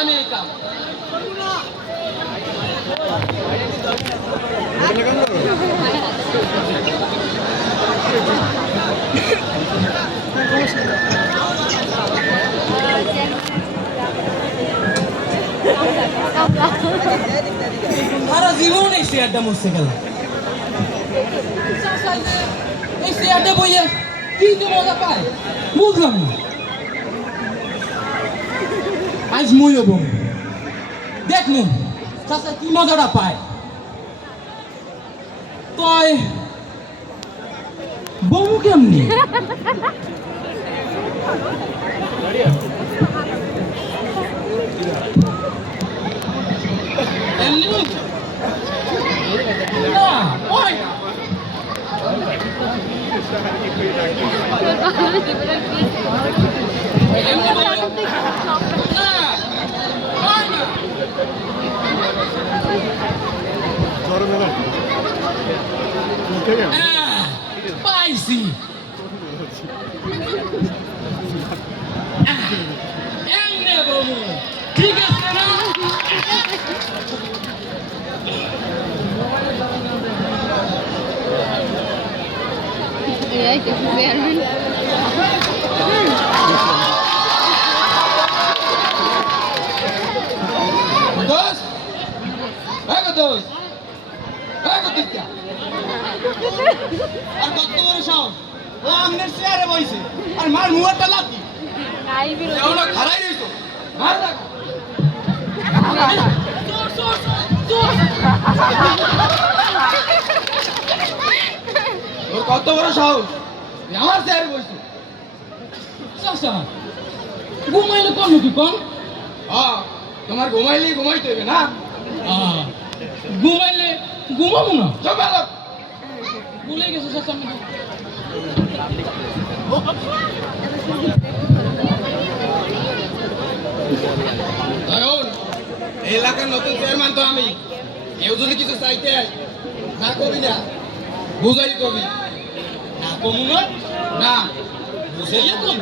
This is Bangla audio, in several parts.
আমি এই কাম সারা জীবন এই চেয়ারটা মরছে গেল এই চেয়ারটা বইয়ে কি যে মজা পায় বুঝলাম না আজ মই হব দেখনু চাচা কি মজাটা পায় তয় বউ কেমনি এমনি না ওই পাইছি এমনি বউ ঠিক আছে না Ay, que se vean. Dos. Hago dos. Hago তিনটা। আর কত বড় সাহস ও আমনের চেয়ারে বইছে আর মার মুয়াটা লাতি Ay, pero এওনা খাড়াই রইছো মার না জোর জোর জোর ওর কত বড় সাহস আমার চেয়ারে বইছে চাচা ঘুমাইলে কোন কি কোন তোমার ঘুমাইতে হবে না ঘুমাইলে ঘুমাবো না চলো ভুলে গেছো চাচা এই এলাকার নতুন চেয়ারম্যান তো আমি কেউ যদি কিছু চাইতে না কবি না বুঝাই কবি না কমু না বুঝাইলে কম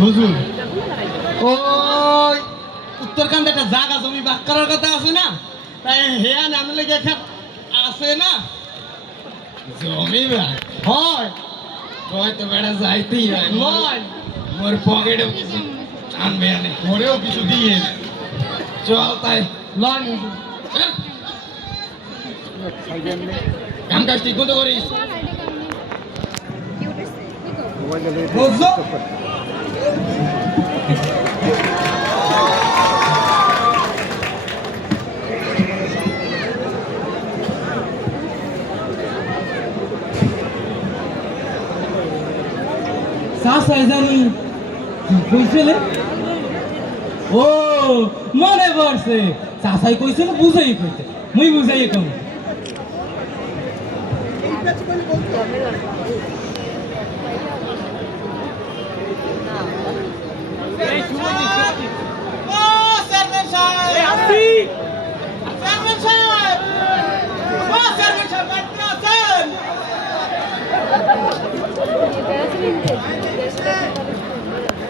হুজুর ওই উত্তরকাণ্ডে একটা জায়গা জমি ভাগ করার কথা আছে না তাই হেয়া নাম লেগে আছে না জমি ভাগ হয় হয়তো বেড়া যাইতেই হয় মোর পকেটেও কিছু আনবে আনে ঘরেও কিছু দিয়ে চল তাই লন কাম কাজ ঠিক মতো করিস বুঝছো জানি কইছিল ও মনে পড়ছে চাচাই কইছিল বুঝাই কইতে মুই বুঝাই কম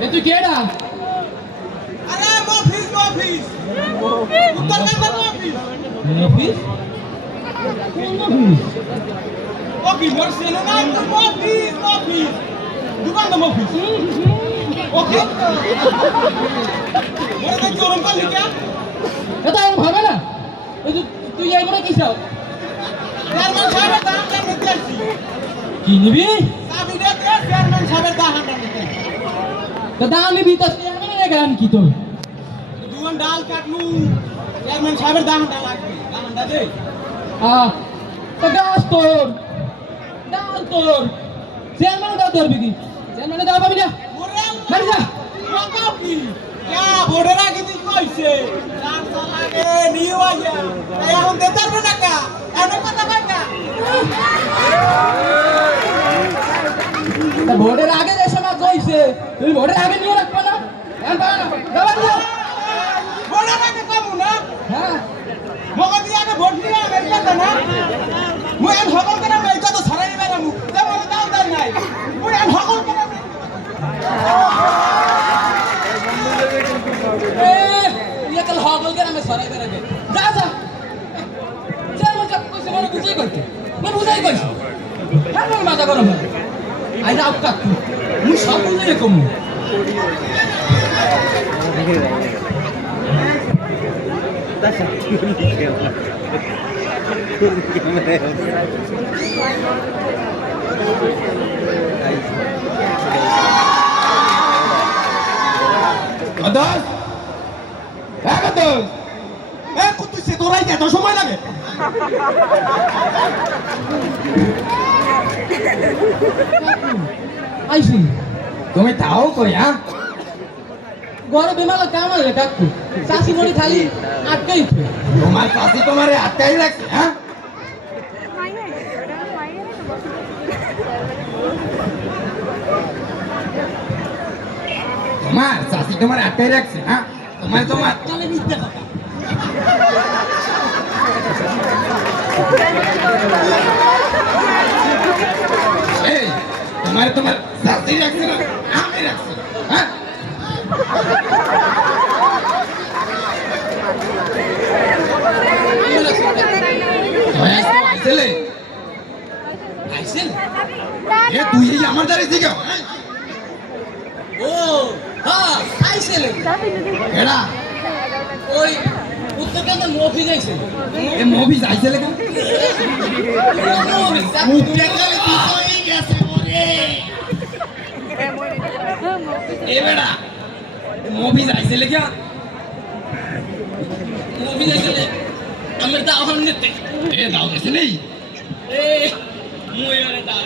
তুই কেডা আরে মফিস উত্তরকান্ডার মফিস ওকে মরছে না মফিস দোকান তো মফিস ওকে মরে তো চরম পালি কে এটা আমি ভাবে না তুই এই মনে কি চাও চেয়ারম্যান সাহেবের দামটা নিতে আসছি কি নিবি চাবি দে চেয়ারম্যান সাহেবের দামটা নিতে তো দাম নিবি তো চেয়ারম্যানের গান কি তোর দুন ডাল কাটলু চেয়ারম্যান সাহেবের দামটা লাগবে দামটা দে তো গাছ তোর ডাল তোর চেয়ারম্যান দাও ধরবি কি চেয়ারম্যানের দাও পাবি না বাড়ি যা টাকা কি क्या बोर्डर आगे दी কইছে 400 লাগে নিও আইয়া এখন দে তার টাকা এনে কত টাকা তা बोर्डर आगे দেশ না কইছে তুই बोर्डर आगे নিও রাখবা না এখন পাও না দাও দিও बोर्डर आगे কমু না হ্যাঁ মগো দি আগে ভোট নিয়ে আমেরিকা না মুই আন হকল কেন আমেরিকা তো ছাড়াই বেরামু তে মনে দাও দাই নাই মুই আন হকল কেন সরাই বেড়াবে যা যা চেয়ারম্যান সাহেব কইছে মানে বুঝাই কইছে মানে বুঝাই কইছে হ্যাঁ মানে মাথা গরম হবে আই যাও কাকু মুই সব বুঝাই কমু আদাস এক আদাস এক কুত্তু সে দৌড়াইতে এত সময় লাগে আইছি তুমি তাও কই হ্যাঁ গড়ে বেমালা কাম হয়ে কাকু চাষি মরি খালি আটকাই উঠবে তোমার চাষি তোমারে আটকাই রাখছে হ্যাঁ তোমার চাষি তোমার আটকাই রাখছে হ্যাঁ তোমার চলে মিথ্যা কথা এই তোমার চাষি রাখছে না আমি রাখছি হ্যাঁ আইসেলে আইছেন এ তুই এই আমার দ্বারে দিকে ও হ্যাঁ আইছেন এরা ওই উত্তরকান্দার মফি যাইছে এ মুভি আইসেলে কেন এ বেড়া মুভি আইসেলে কে মফি যাইছে আমার তা আহন নিতে এ দাও গেছে নেই এ মুই আরে দাও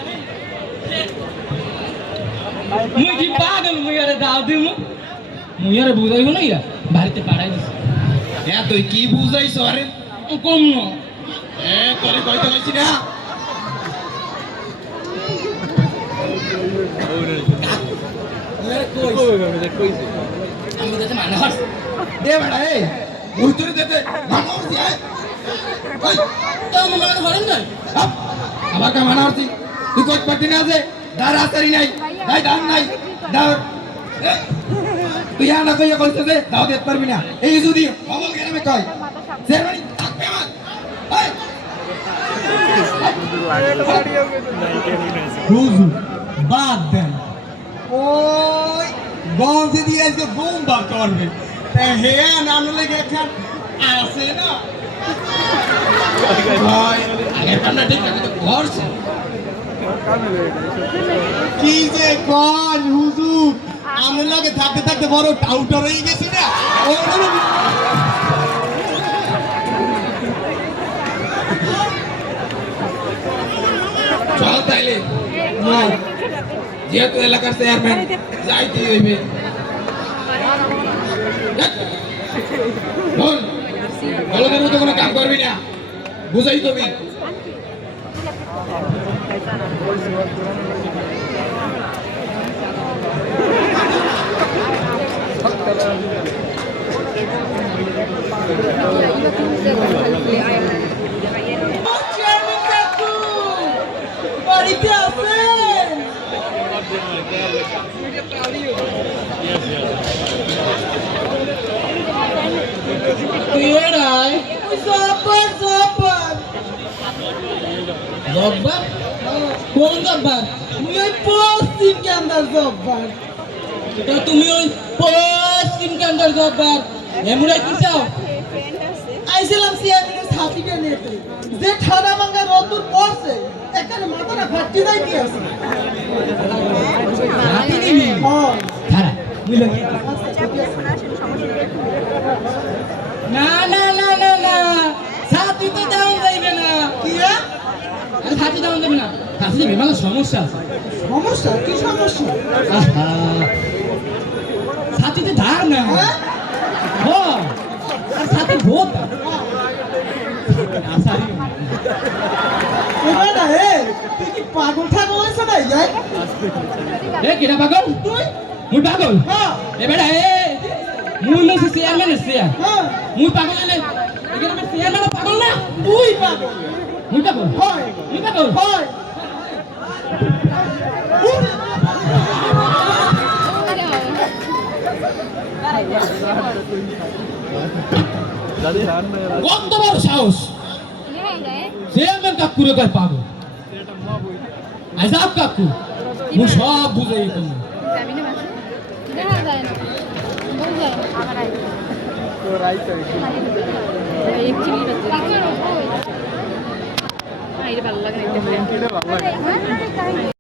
মুই কি পাগল মুই আরে দাও দিমু মুই আরে বুঝাইব না ইয়া বাড়িতে পাড়াই দিছি এ তুই কি বুঝাইছ আরে কম না এ তোরে কইতে কইছি না আমি তো মানে হাস এ বেড়া এ মুই তোরে দিতে মানর দি আয় ওই তো আমি মানে পারেন না আপ আবার কা মানর দি তুই কই পারতি না যে দার আসারি নাই নাই দাম নাই দাও এ, তুই আনা কইয়া কইতে দে দাও দিতে পারবি না এই যদি বগল গেরামে কই শেরবানি থাকবে আমার হুজুর বাদ দেন ওই গঞ্জে দিয়ে আজকে বোমবার করবে হে নানু লেগে এখান আসে না ভাই আগের কান্না ঠিক আছে তো করছে কি যে কর হুজুর আমার লগে থাকতে থাকতে বড় টাউটার হয়ে গেছি না চল তাইলে যেহেতু এলাকার চেয়ারম্যান যাইতে হইবে বল বলদের মতো কোনো কাম করবি না বুঝাই তুমি চেয়ারম্যান কাকু বাড়িতে আছেন তুই এড়াই জব্বার জব্বার জব্বার কোন জব্বার তুমি ওই পশ্চিম কেন্দ্র জব্বার তো তুমি ওই পশ্চিম কেন্দ্র জব্বার এমুরাই কি চাও আইছিলাম চেয়ারম্যানের ছাতিটা নিতে যে ঠাডা ভাঙ্গা রোদ্দুর পড়ছে এখানে মাথাটা ফাটি যাই কি আছে হাতি দিবি হ্যাঁ খারা বুঝলো আচ্ছা ঠিক আছে না না না না না ছাতি তো দাম যাইবে না কি রে? আরে ছাতি দাম যাবে না ছাতি যাবে মানে সমস্যা আছে সমস্যা কি সমস্যা আহা ছাতিতে ধার না হ্যাঁ ও আর ছাতি ভোট আসারি এবার না হে তুই কি পাগল ঠাগল হয়েছে না ইয়াই এ কিরা পাগল তুই মুই পাগল হ্যাঁ এ বেটা এ মুই নছি চেয়ারম্যানের চেয়ার হ্যাঁ মুই পাগল এলে এখানে আমি চেয়ারম্যান পাগল না তুই পাগল মুই পাগল হয় মুই পাগল হয় উঠে। কত বড় সাহস দেখা যায় চেয়ারম্যান কাকুরে কয় পাগল আজাব কাকু মু সব বুঝাই তুমি যাবি না বাসে দেখা যায় না বল যায় আবার আইবে তো রাইট এক চিনি বাজে আইরে ভালো লাগে না